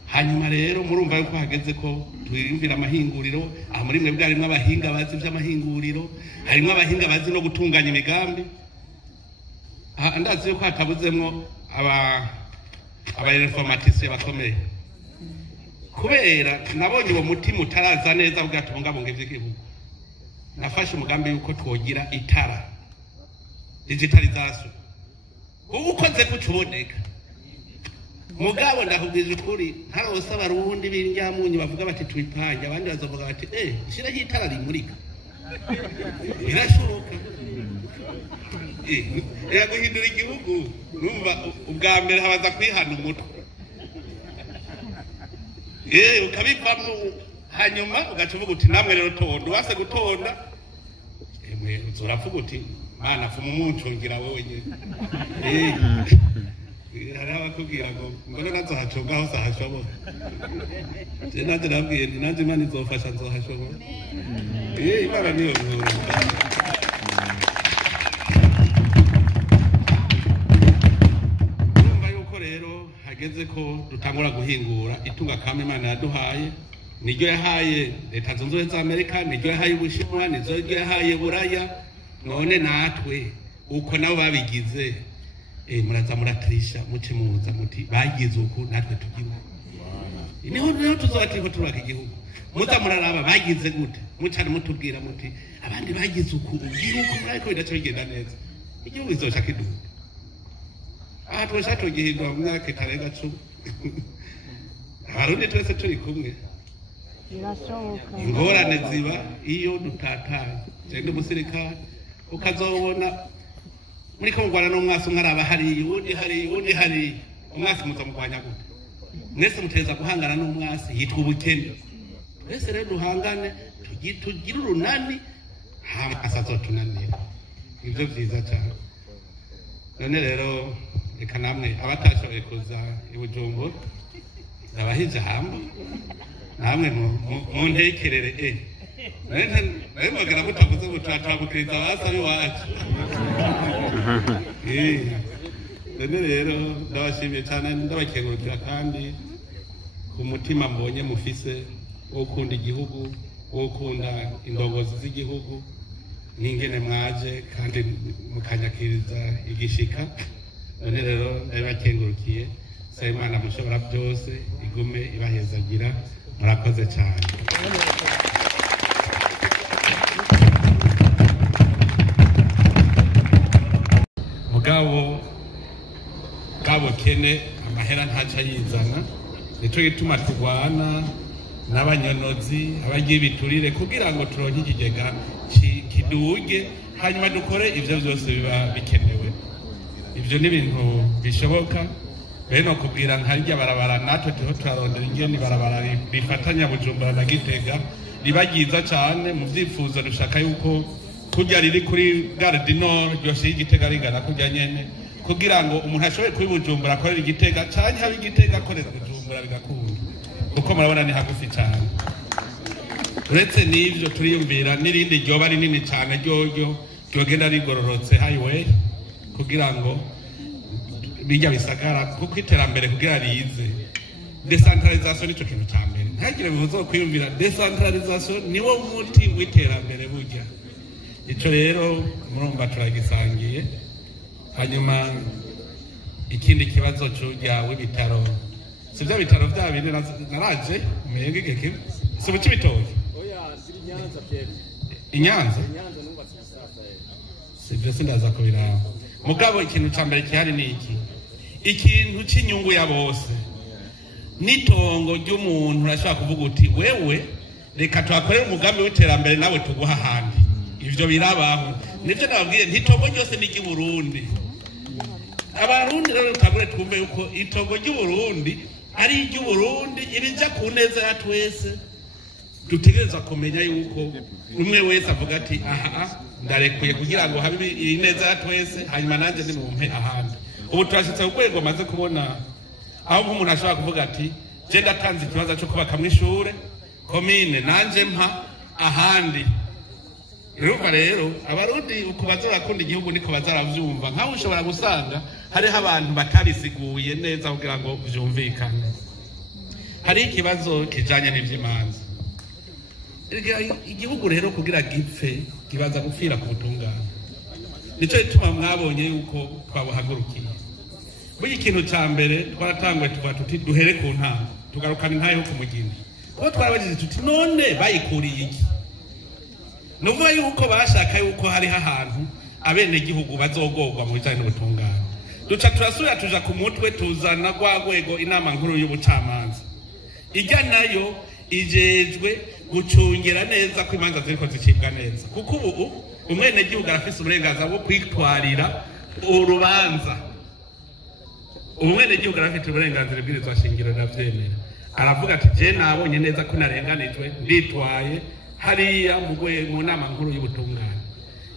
Hanyuma rero murumva yuko hageze ko twiyumvira amahinguriro aha muri mwe bwarimwe abahinga bazi by'amahinguriro harimo abahinga bazi no gutunganya imigambi. Ndazi yuko hatabuzemwo aba informaticiens bakomeye kubera nabonye uwo mutima utaraza neza ugatungabunga ivy'igihugu. Nafashe umugambi yuko twogira itara digitalization ubu ukoze kucuboneka mugabo ndakubwiza ukuri ntarose abarundi b'indyamunyi bavuga bati twipange abandi bazovuga bati ishira hitara rimurika irashoboka guhindura igihugu numva ubwa mbere habaza kwihana umutwe ukabivamo hanyuma ugacuvuga uti namwe rero tonda wase gutonda uzoravuga uti mana fuma umuncungira wowe nyene hari abakubwira ngo mbona nazohacunga hose hashobora je nanje nabwiye nti nanje imana izofasha nzohashobora imana niyo nkuru. Urumva yuko rero hageze ko dutangura guhingura itunga kama imana yaduhaye niryo yahaye leta zunze ubumwe za Amerika niryo yahaye Ubushinwa niryo yahaye Buraya none natwe uko nabo babigize muraza muratarisha muce muza muti bagize uko natwe tugiwe niho rero tuzobatiriko turaka igihugu muza muraraba bagize gute mucane mutubwira muti abandi bagize uku igihugu ariko bidaca bigenda neza igihugu izoca kiduga aha twese tugihindura mu myaka itarenga 10 abarundi twese turi kumwe ingorane ziba iyo dutatanye cyangwa umusirikare ukazobona muri ko ngwana n'umwasi umwe araba hari undi hari umwasi muza mugwanya gute mwese muteza guhangana n'umwasi yitwa ubukene twese rero duhangane tugire urunani hama asazotunanira ibyo byiza cyane none rero reka namwe abatashoboye kuza i Bujumbura abahije hamba namwe mu ntekerere nawe magana mutavuze ngo turatagukiriza abasari wacu none rero ndabashimiye cyane ndabakengurukira kandi ku mutima mbonye mufise wo gukunda igihugu wo gukunda indongozi z'igihugu n'ingene mwaje kandi mukanyakiriza igishika none rero ndabakengurukiye saba Imana mushobora byose igume ibahezagira murakoze cyane mugabo kene amahera ntaca yizana nico gituma turwana n'abanyonozi abagiye biturire kugira ngo turonke ikigega kiduge hanyuma dukore ivyo byose biba bikenewe ivyo ni ibintu bishoboka beno kubwira nkarya barabara natwe tuho turarondera ingene barabara bifatanya Bujumbura na Gitega ribagiza cyane mu vyifuzo dushaka yuko kujya riri kuri Gare du Nord ryose y'Igitega ringana kujya nyene kugira ngo umuntu ashoboye kuri Bujumbura akorera Igitega cyane habe Igitega akorera Bujumbura bigakunda kuko murabona ni hagufi cyane uretse n'ivyo turiyumvira n'irindi ryoba rinini cyane ryogenda rigororotse highway kugira ngo bijya bisagara kuko iterambere kugira rize decentralisation nico kintu cyambere ntagire bivuze kwiyumvira decentralisation niwo muti w'iterambere burya ico rero murumva turagisangiye hanyuma ikindi kibazo cy'ujyawe bitaro sivyo bitaro bya bindi naraje umenge geke so buci bitoye Inyanza Pierre Inyanza nubatse bisasa sivyo sindaza kubira mugabo ikintu cyambere kihari ni iki ikintu cy'inyungu ya bose nitongo ry'umuntu urashaka kuvuga uti wewe reka twakorera umugambi w'iterambere nawe tuguha handi ivyo birabaho nivyo nababwiye ntitongo ryose ni Burundi abarundi rero tagure twumve yuko itongo ry'Uburundi ari iry'Uburundi ibijya ku neza ya twese dutegereza kumenya yuko umwe wese avuga ati aha ndarekuye kugira ngo habe ineza ya twese hanyuma nanjye ni mumpe ahandi ubu turashitse ku rwego maze kubona aho umuntu ashobora kuvuga ati je ndatanze ikibazo cyo kubaka mu ishure komine nanje mpa ahandi rero abarundi uko bazorakunda igihugu niko bazaravyumva nkaho ushobora gusanga hariho abantu batabisiguye neza kugira ngo vyumvikane hari ikibazo kijanye n'ivy'imanza igihugu rero kugira gipfe kibaza gupfira ku butungane nico gituma mwabonye yuko twabuhagurukiye buri ikintu cya mbere twaratangwe tuva tuti duhere ku ntanga tugarukana intayo ku mugini kuko twabajije tuti none bayikuriye iki nuvuga yuko bashaka yuko hariho ahantu abene gihugu bazogorwa mu bijanye n'ubutungane duca turasubira tuja ku mutwe tuzana rwa rwego inama nkuru y'ubucamanza ijya nayo ijejwe gucungira neza ko imanza ziriko zicibwa neza kuko ubu umwene gihugu arafise uburenganzira bwo kwitwarira urubanza umwene gihugu arafite uburenganzira bw'irizwa shingiro navyemera aravuga ati je nabonye neza ko narenganijwe nditwaye hariya mu nama nkuru y'ubutungane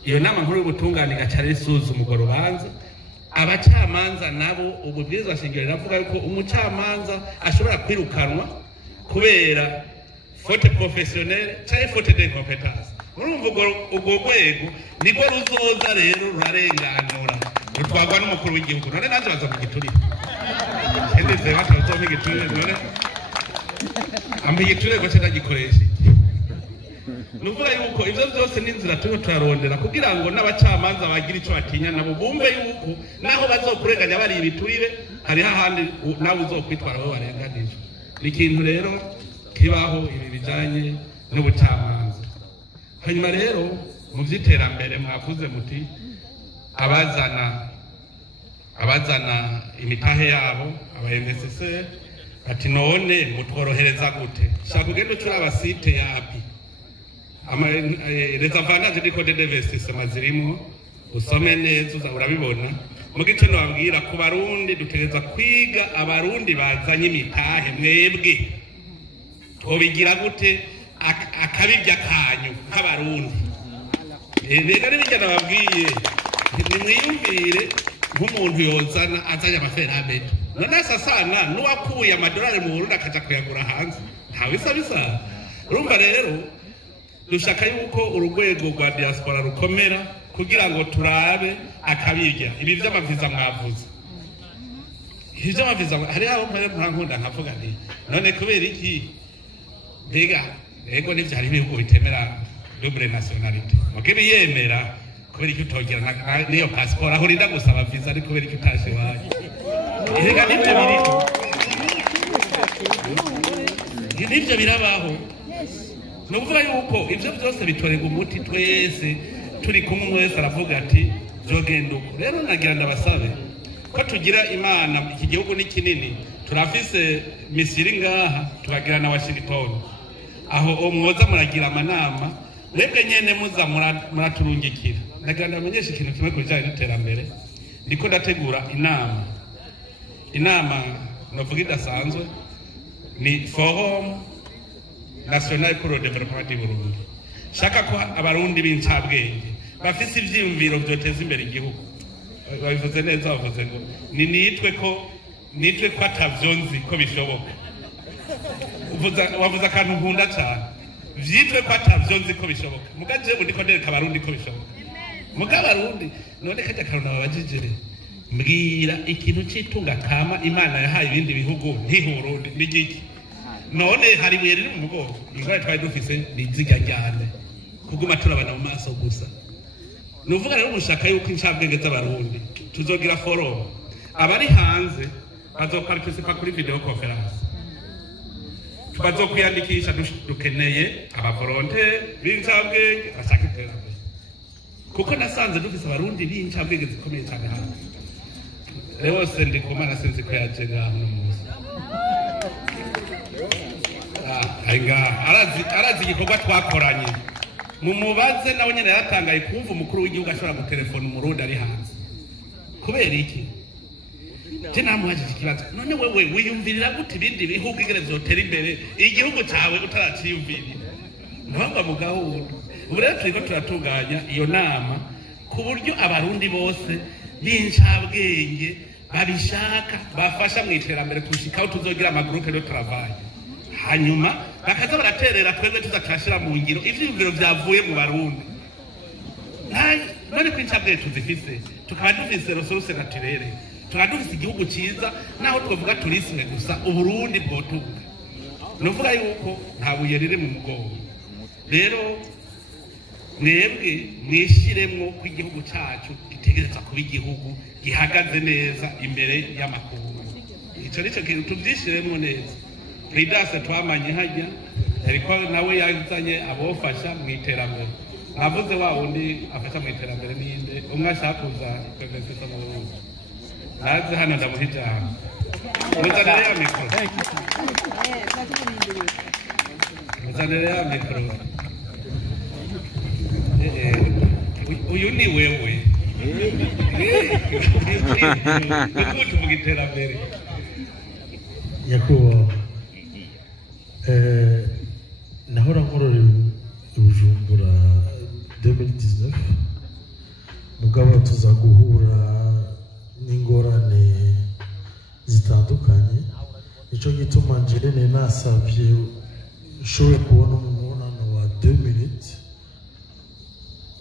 iyo nama nkuru y'ubutungane igaca risuzuma urwo rubanza abacamanza nabo ububwirizwa shingiro riravuga yuko umucamanza ashobora kwirukanwa kubera faute professionnelle cyangwa faute d'incompétence urumva urwo rwego niko ruzoza rero rurarenganura rutwagwa n'umukuru w'igihugu none nanjye baza mu giturire ndetse batazoma igiturire none ampa igiturire ngo ndagikoresha nuvuga yuko ivyo byose n'inzira turiko turarondera kugira ngo n'abacamanza bagira ico batinya nabo bumve yuko naho bazokurenganya bari ibiturire hari hahandi nawe uzokwitwara aho barenganije ni ikintu rero kibaho ibi bijanye n'ubucamanza. Hanyuma rero mu by'iterambere mwavuze muti abazana imitahe yabo abayenesese ati none mutworohereza gute shaka kugenda ucura abasite yapi les avantages du code d'investissement zirimo usome neza urabibona mu gice nababwira ku barundi dutegereza kwiga abarundi bazanye imitahe mwebwe tobigira gute akabibya kanyu nk'abarundi rega n'ibijya nababwiye nimwiyumvire nk'umuntu yozana azanye amaferamento none sasana n'uwakuye amadolari mu Burundi akaja kuyagura hanze bisa urumva rero dushaka yuko urugwego rwa diaspora rukomera kugira ngo turabe akabirya ibi by'amaviza mwavuze ibyo amaviza hari aho nkunda nkavuga nti none kubera iki mbega ego n'ivyari ibihugu bitemera double nationality muke biyemera kubera iki utogira niyo passport aho urinda gusaba visa ariko kubera iki utashe waje ega nivyo biriko nivyo birabaho nukuvuga yuko ivyo byose bitorega umuti twese turi kumwe wese aravuga ati zogenda uko rero nagira ndabasabe ko tugira imana iki gihugu ni kinini turafise misiri ngaha tubagira na Washington aho mwoza muragira amanama mwebwe nyene muza muraturungikira nagira ndamenyesha ikintu kimwe kujanye n'iterambere ndiko ndategura inama novuga idasanzwe ni forum national pour le développement du Burundi shaka ko abarundi b'incabwenge bafise ivyiyumviro vyoteza imbere igihugu babivuze neza bavuze ngo nitwe ko atavyonzi ko bishoboka wavuze akantu nkunda cyane vyitwe ko atavyonzi ko bishoboka mugaje undi ko ndereka abarundi ko bishoboka mugabarundi none kajya karuna babajijere mbwira ikintu citunga kama imana yahaye ibindi bihugu ntihurundi n'igiki none hari ibuye riri mu mugongo ingwara twari dufise niziga ryane kuguma turabana mu maso gusa nuvuga rero mushaka yuko incabwenge z'abarundi tuzogira forum abari hanze bazoparticipa kuri video conference bazokwiyandikisha dukeneye abavolontaire b'incabwenge bashaka iterambere kuko nasanze dufise abarundi b'incabwenge zikomeye cyane hano rero sendi kumana sinzi ko yaje ngaho no munsi arazi igikorwa twakoranye mumubaze nawe nyene yaratangaye kumva umukuru w'igihugu ashobora gutelefona umurundi ari hanze kubera iki je namuhajije ikibazo none wewe wiyumvirira gute ibindi bihugu igere vyotera imbere igihugu cawe utaraciyumvirira ntibagwa mu gahunda ubu rero turiko turatunganya iyo nama ku buryo abarundi bose b'incabwenge babishaka bafasha mu iterambere kushikaho tuzogira amagurupe de travail hanyuma bakaza baraterera twebwe tuzatashyira mu ngiro ivyiyumviro vyavuye mu barundi none ko incabwenge tuzifise tukaba dufise resource naturelle tukaba dufise igihugu ciza naho twavuga turisime gusa uburundi bwotuka nuvuga yuko nta buye riri mu mugongo rero mwebwe mwishiremwo ko igihugu cacu gitegereza kuba igihugu gihagaze neza imbere y'amakungu ico nico kintu tuvyishiremwo neza Ridase twamanye hajya ariko nawe yazanye abofasha mu iterambere navuze wa wundi afasha mu iterambere ninde umwe ashakuza kwegeza mu Burundi naze hano ndamuhijana muzanire ya mikro uyu ni wewe ukutu mu iterambere nyakubahwa nahora nkorora Bujumbura 2019 mugabo tuza guhura n'ingorane zitandukanye nico gituma njene nasavye showe kubona umubonano wa 2 minutes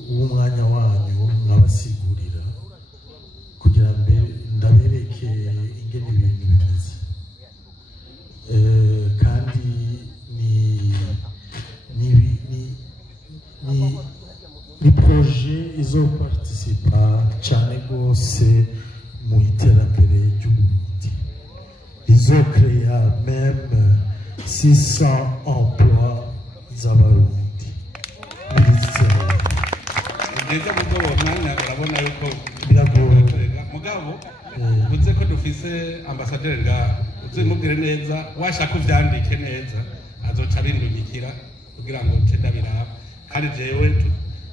umwanya wanyu mwabasigurira kugira mbere ndabereke ingene ibintu bimeze kandi ni projet izo participa cyane gose mu iterambere ry'Uburundi izo créer même 600 emplois z'abarundi ndetse mugabo mwanya urabona yuko biragoye mugabo uze ko dufise ambasaderi nga uzimubwire neza washaka uvyandike neza azoca bindungikira kugira ngo tenda biraba kandi jewe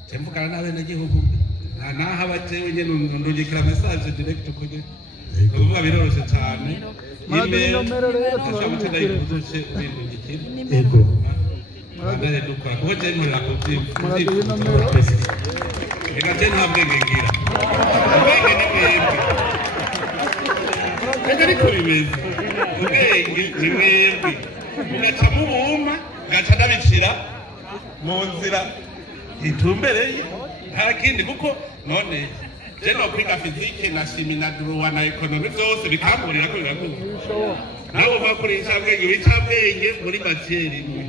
temvugana n'abenegihugu naho abatewe nyene ndungikira message direct kuje kuvuga biroroshe cyane ego Magari dukora kuko je nkorera ku reka je nta bwenge ngira ubwenge ni mwebwe reka ariko bimeze ubwenge ni mwebwe mugaca mubuma gaca ndabicira mu nzira itumbereye nta kindi kuko none je no kwiga fizike na shimi na droit na ekonomi byose bikamburira ko birakuba nawe bakoresha bwenge bicabwenge muri matière imwe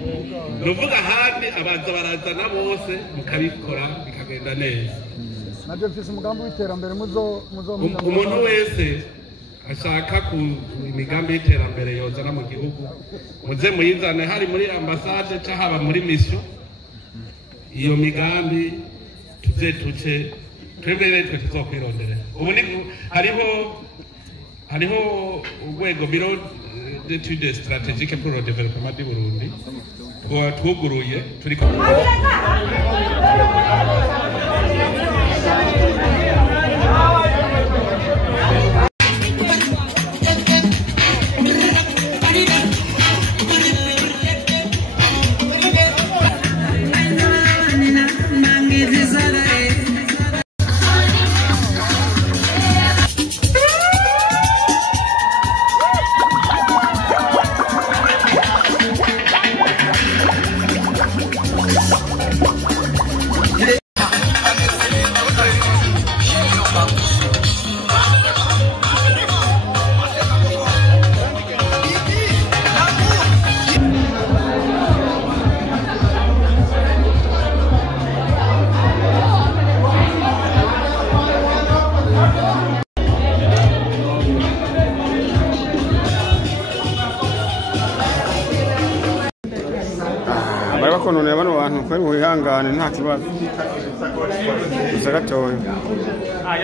nuvuga handi abanza barazana bose mukabikora bikagenda neza nabyo mfise umugambi w'iterambere umuntu wese ashaka ku imigambi y'iterambere yozana mu gihugu muze muyizane hari muri ambassade cyangwa muri mission iyo migambi tuce twebwe rero tuzokwirondera ubu hariho urwego biro d'études stratégiques pour le développement du Burundi twuguruye turi bari bakononera bano bantu kwari wihangane nta kibazo gusa gatoya Ah,